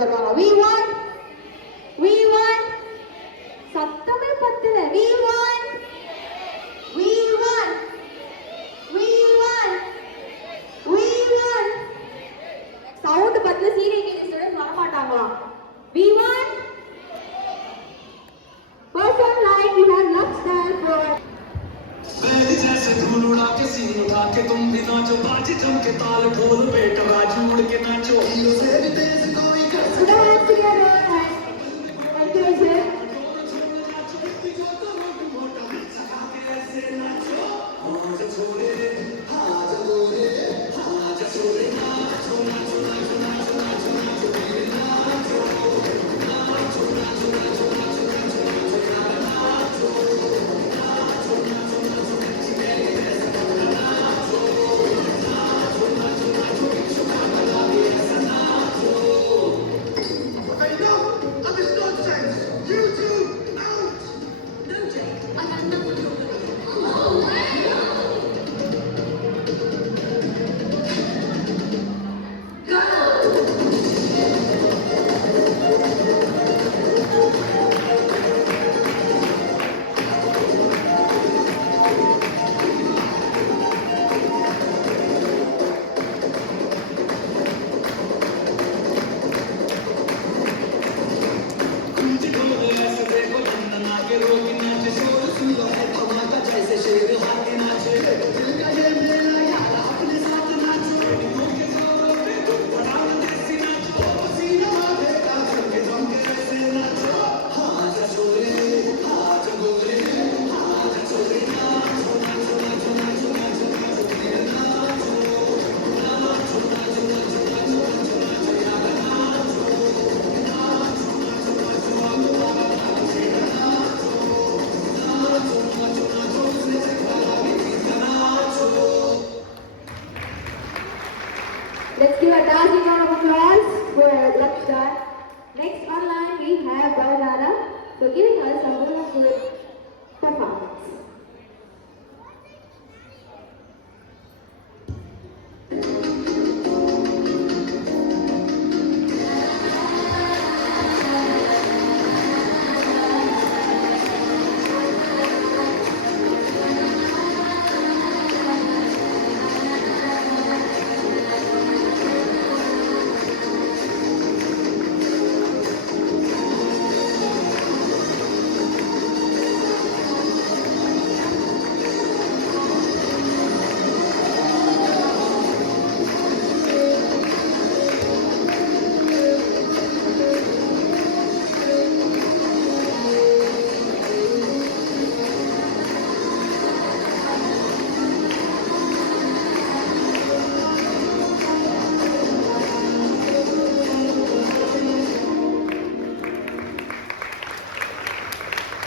வருவாங்க. We want, we want, சத்தமே பத்தல. We want, we want, we want, we want. Sound பத்தல. Senior KG students வர மாட்டாங்களாம். We want. First on line we have Lakshman for जैसे धूल उड़ा के सीन उठा के तुम भी नाचो, बाजे जम के ताल ढोल बेट राजू उड़ के नाचो, हीरो से भी तेज कोई कर सकता है। Let's give a dancing round of applause for Lakshman. Next online we have Bhavanara for giving us a wonderful performance.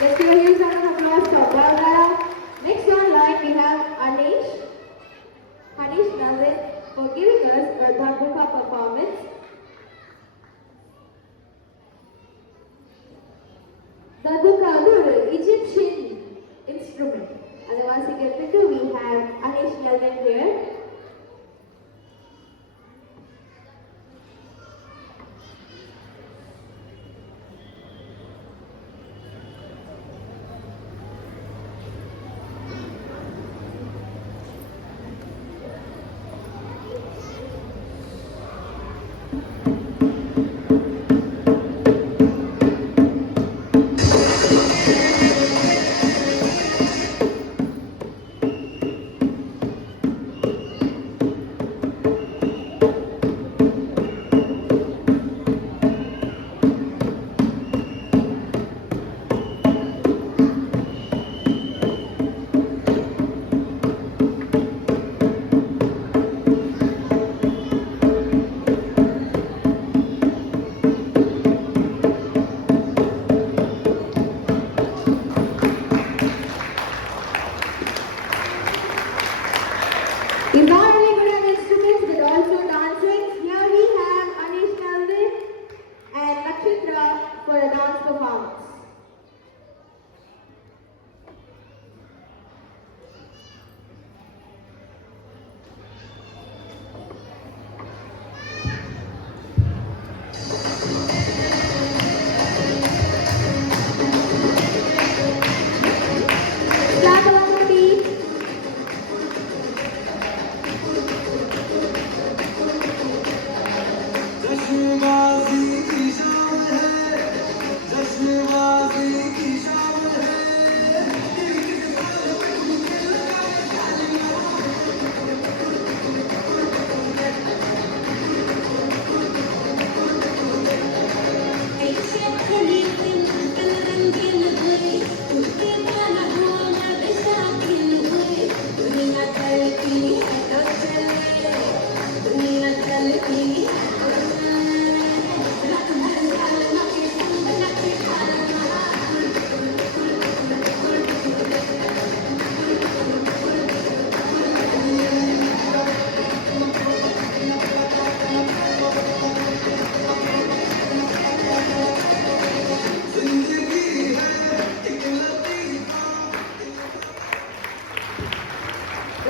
Let's give a huge round of applause for Bhavanara. Next online we have Anish Nazir for giving us a Dhanduka performance. Dhanduka வந்து ஒரு Egyptian instrument. அதை வாசிக்கிறதுக்கு we have Anish Nazir here.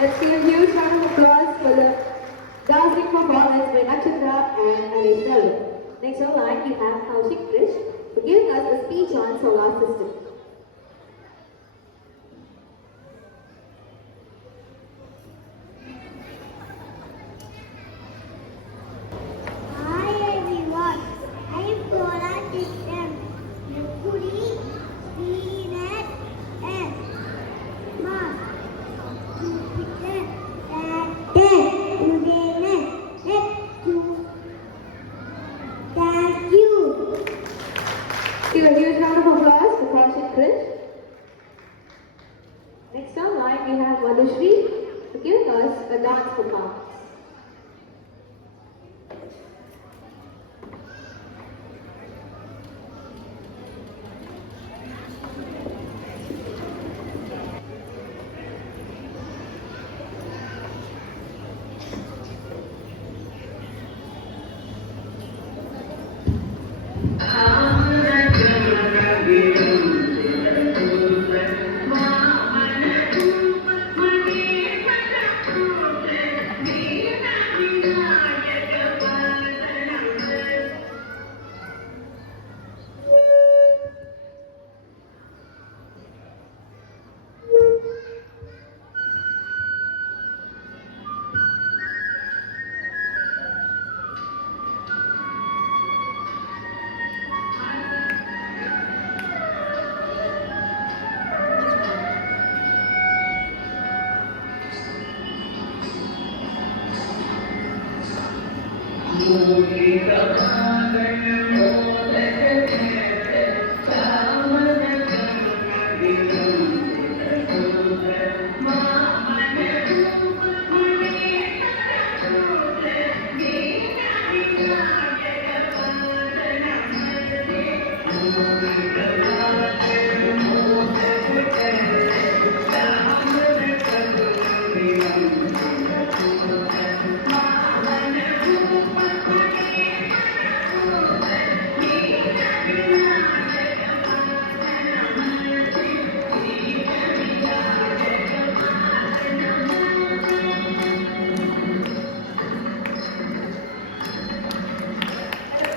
Let's give a huge round of applause for the dancing performance by Nakshatra and Naresh Ravi. Next online, we have Kaushik Krish for giving us a speech on solar system. Hi everyone, I am Solar System, Mercury, Venus, and Mars, Jupiter, Saturn, Uranus, Neptune. Thank you. Give a huge round of applause for Kaushik Krish. Next online, we have Madhushri for giving us a dance performance.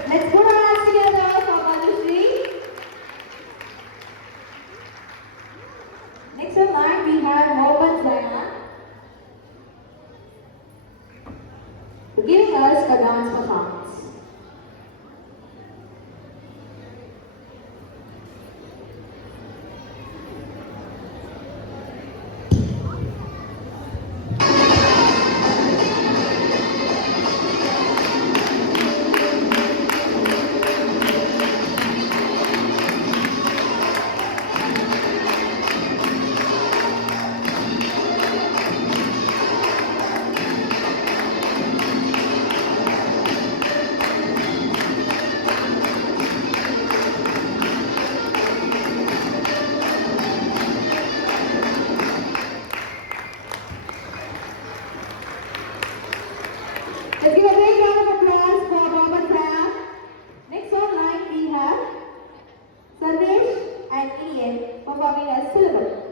Let's put our hands together for Madhushri. Next online, we have Mohammed Zaina for giving us a dance performance. Let's give a big round of applause for Mohammed Zaina. Next online, we have Sarvesh and Ian performing as Syllable.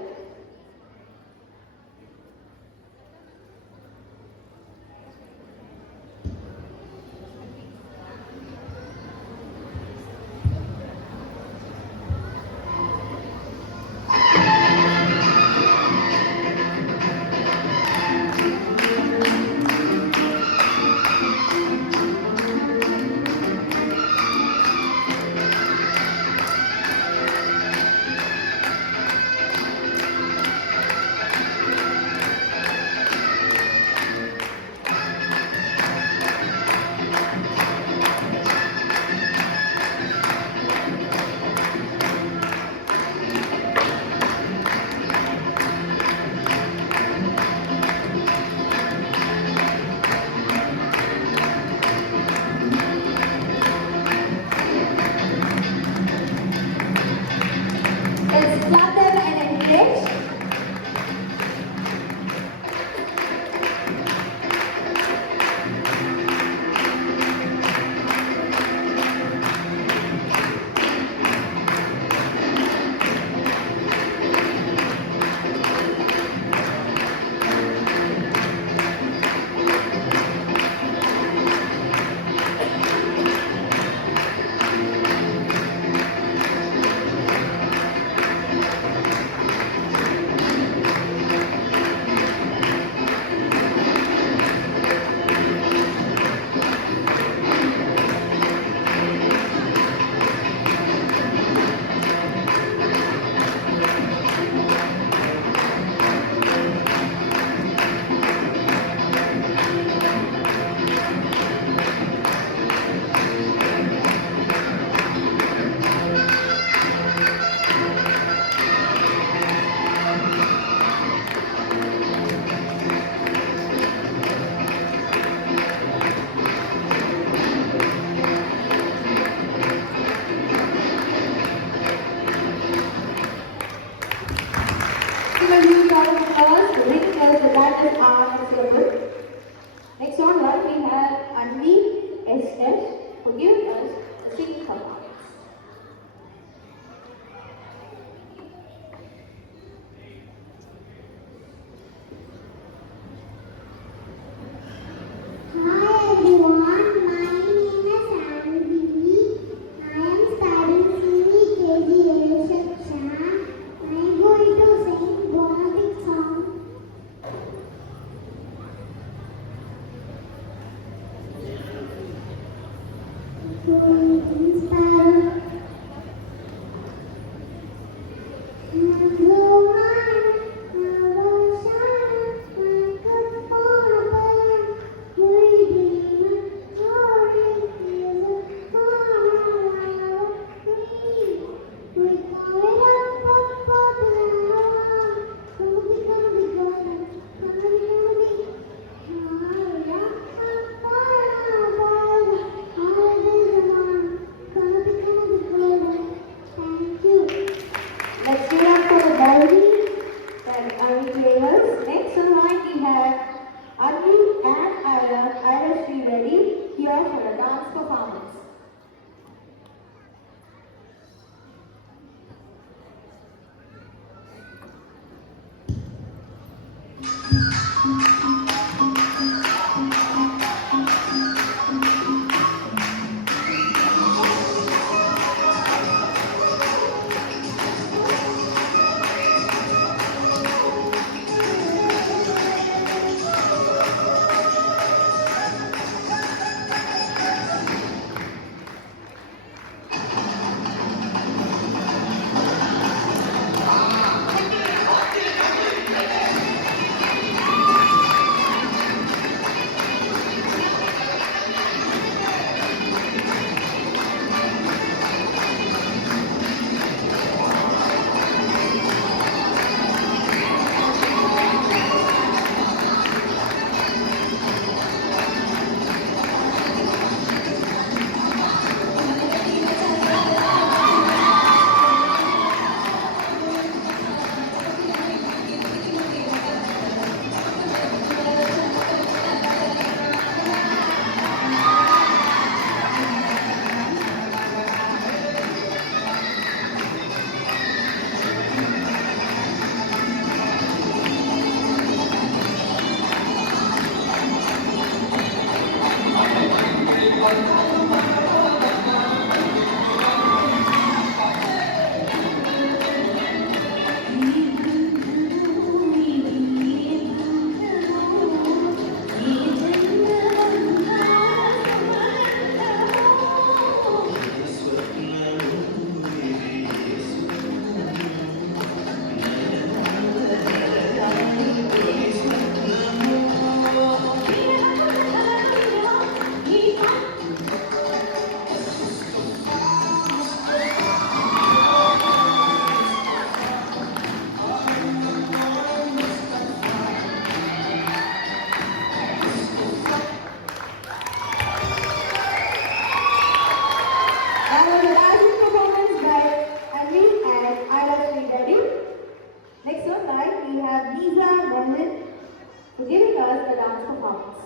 the dance performance.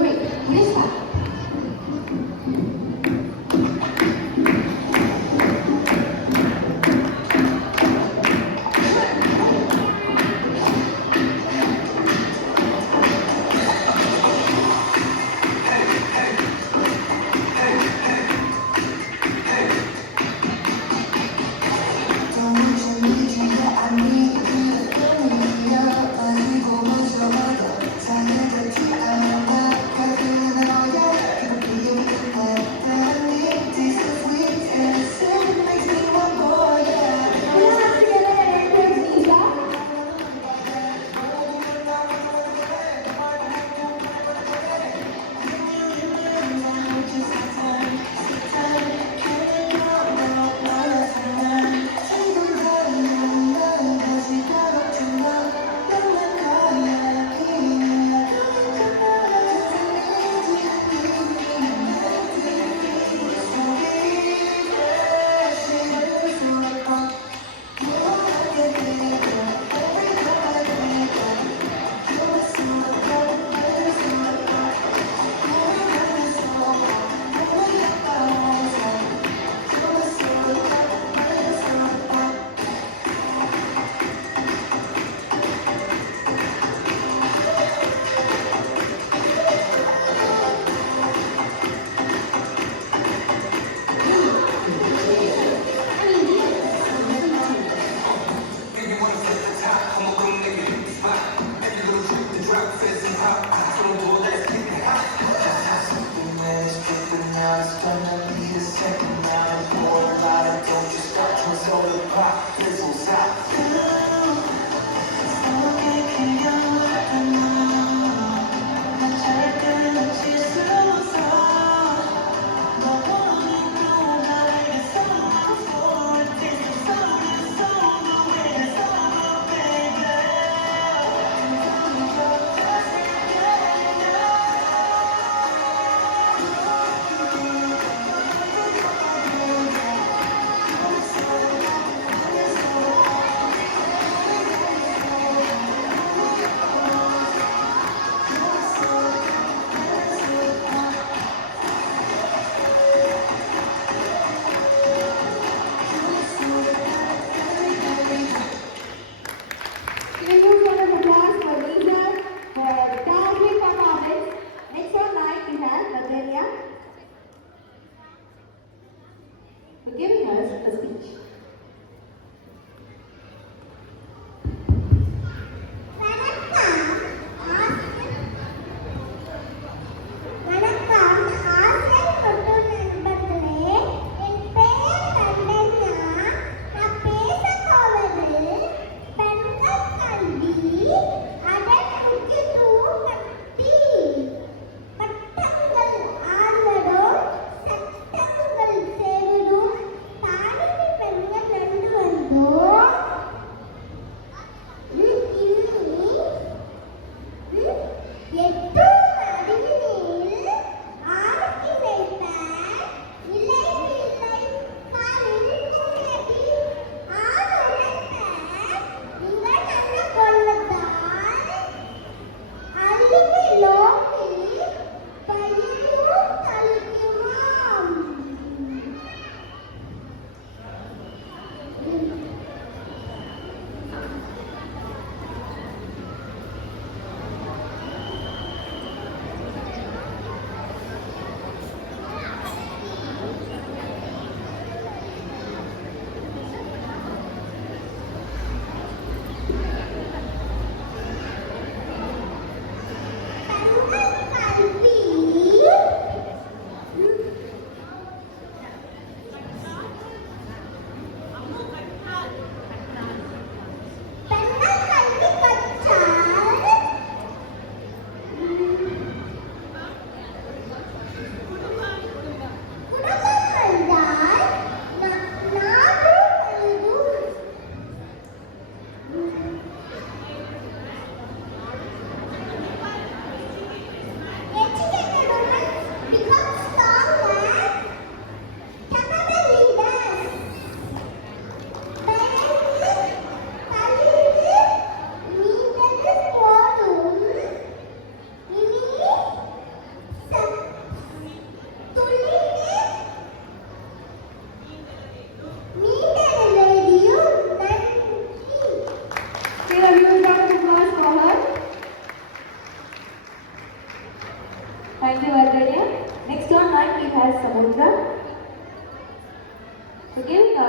Wait, what is that?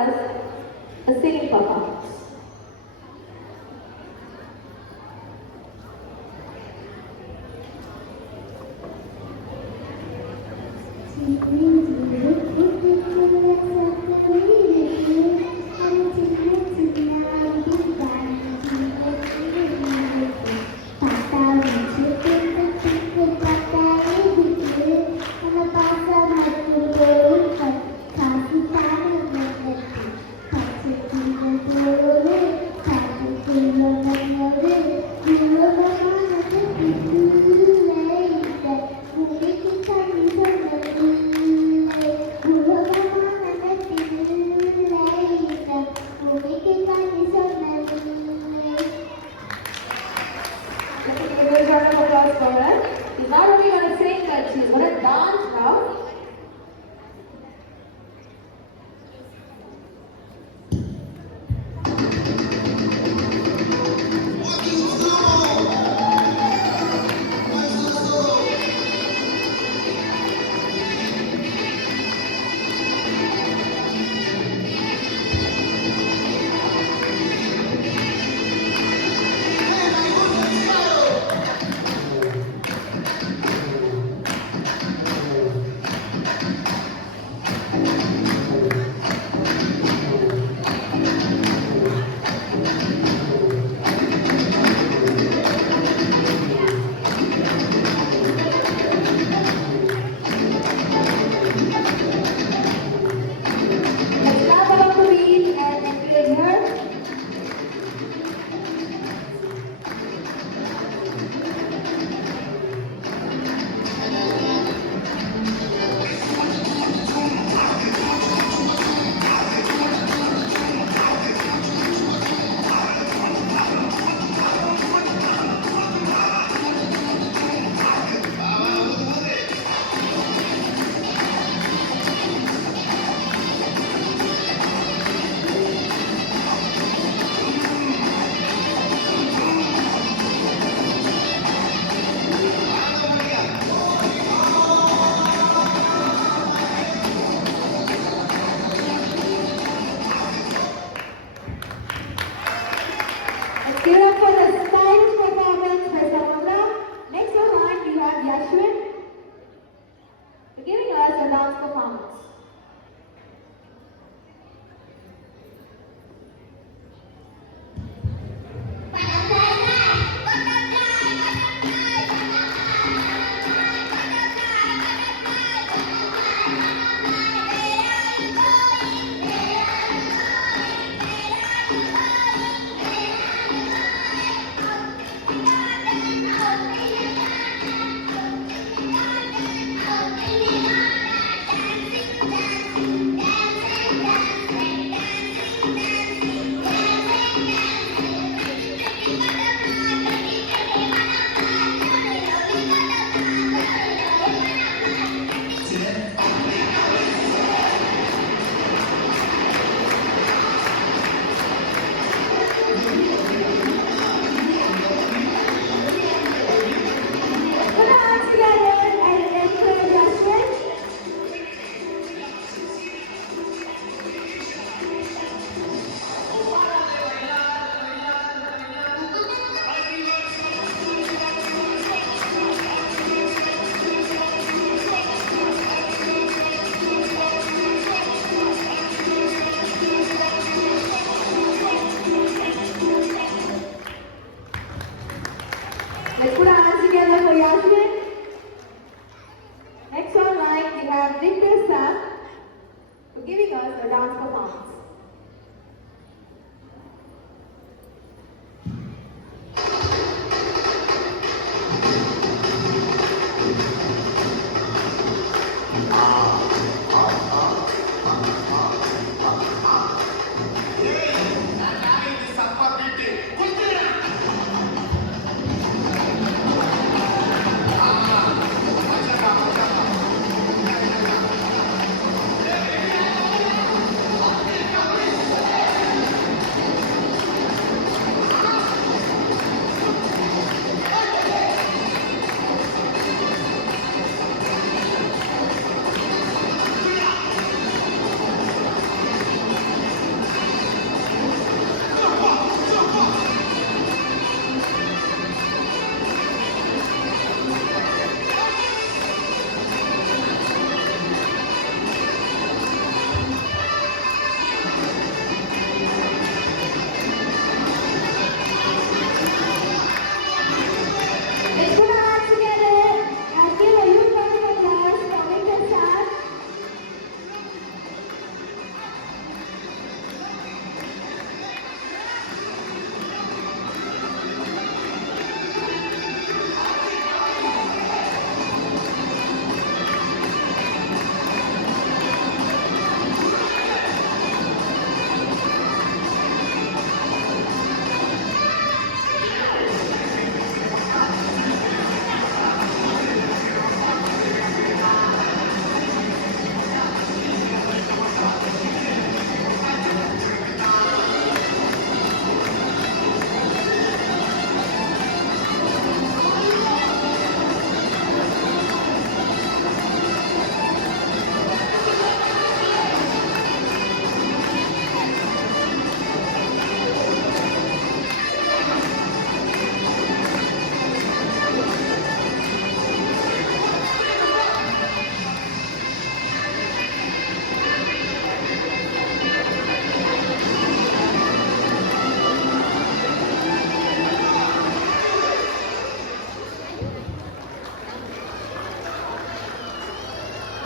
us a singing performance. Let's give a big round of applause for her. She's not only going to sing, but she's going to dance now. Let's clap along the beat and encourage her. Let's give it up for the stylish performance by Samudra. Next online we have Yashwin for giving us a dance performance.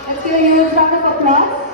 Let's give a huge round of applause.